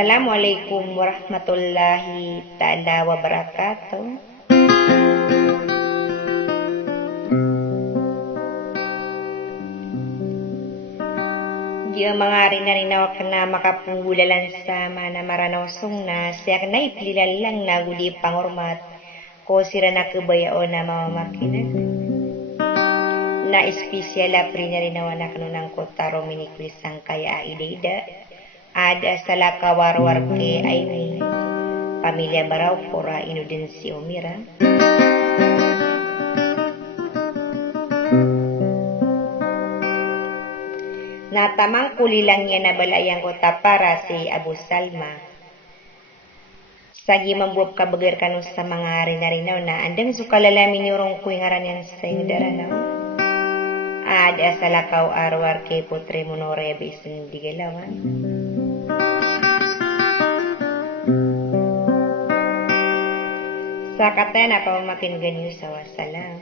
Assalamualaikum warahmatullahi ta'ala wabarakatuh. Dia mangari na rin ako na makapulalan sa mana maranosong na siya na iplilan lang na gudi pangormat ko sira na kabayao na mamamakinan. Na espesyal apri na rin ako na kanunang kotaro minikwisang kaya ideda. Ada salah kawar-war ke aini pamilya barau pora inudin si Omira. Natamang kulilang niya na balayang kota para si Abu Salma. Sagi membuat kabagar kanus sa mga rinarinaw na andang sukalalamin yung kuing aranan sa indaranaw. Ada salah kau arwar ke putri monore bisin digalawan. Sa katena pa makin ganyo sa wasalam.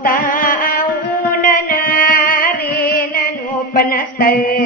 tahu nanari nanu panastai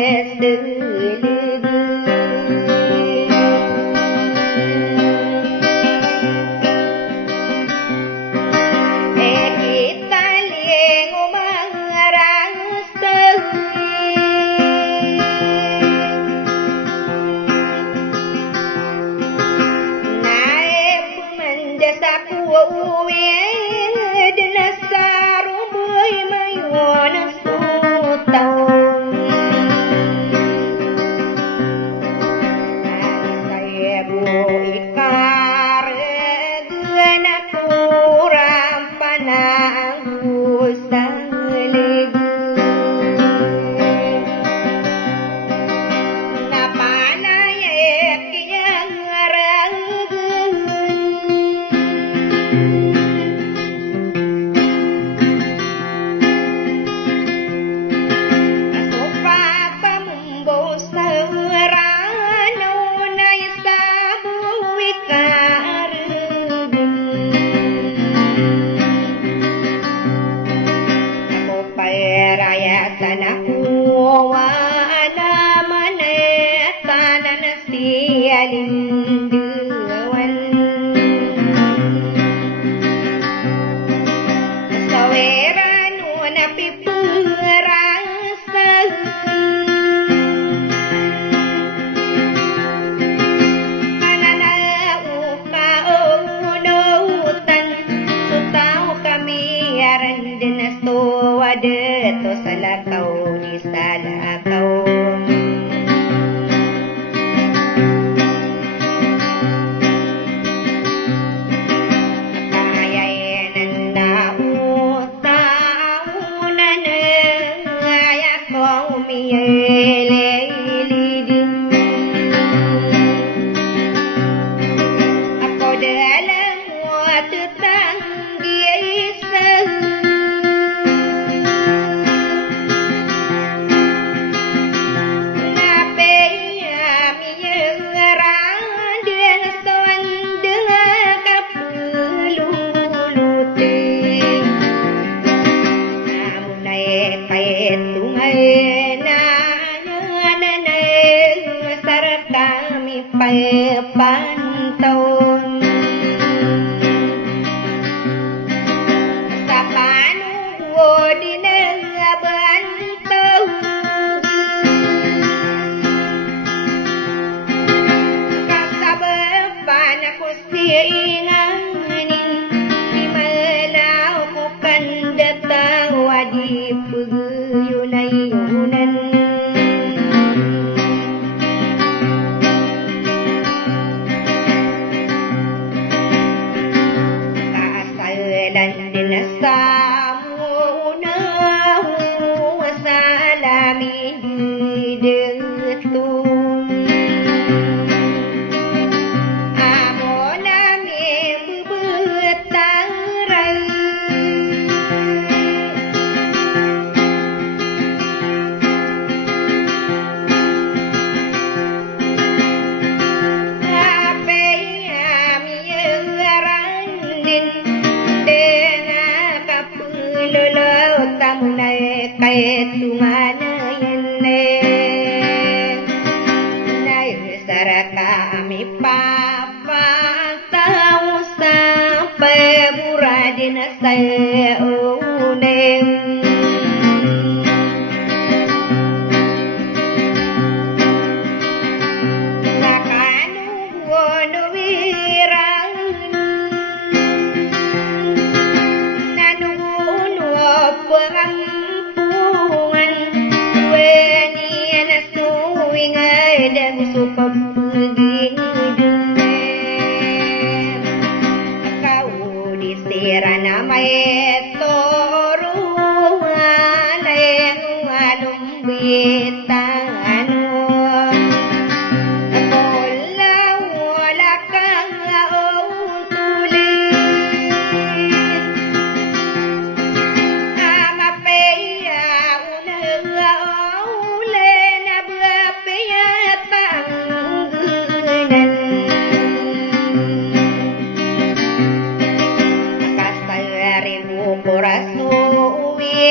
rasuwi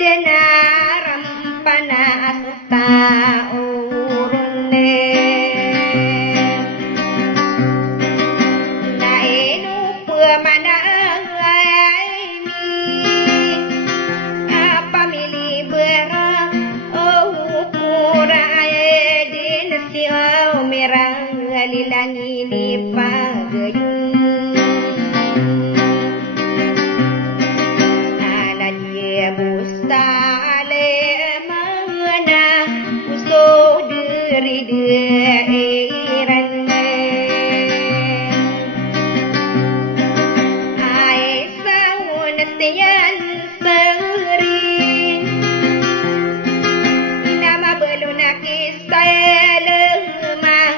denaram panasta urune naenu pemana mi apa milih berang ukurai din siau merang lilani ni pagayun bustale mana uso diri deiran ai saun tian seri nama beluna kisah lemah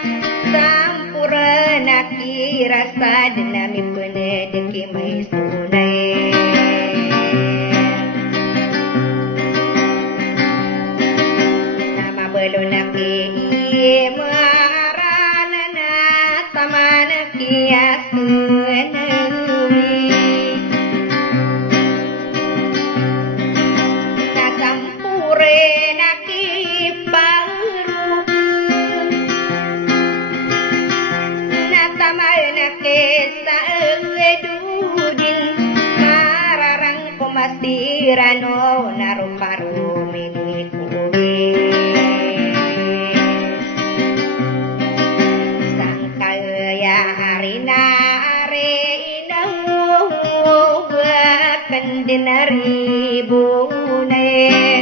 sampurna kirasa denami penedeki mai sunai belunaki maranana tamanaki asunui nasampure naki paru natamanaki saedudin mararang komasirano naruparu minikuwi Dinari bunai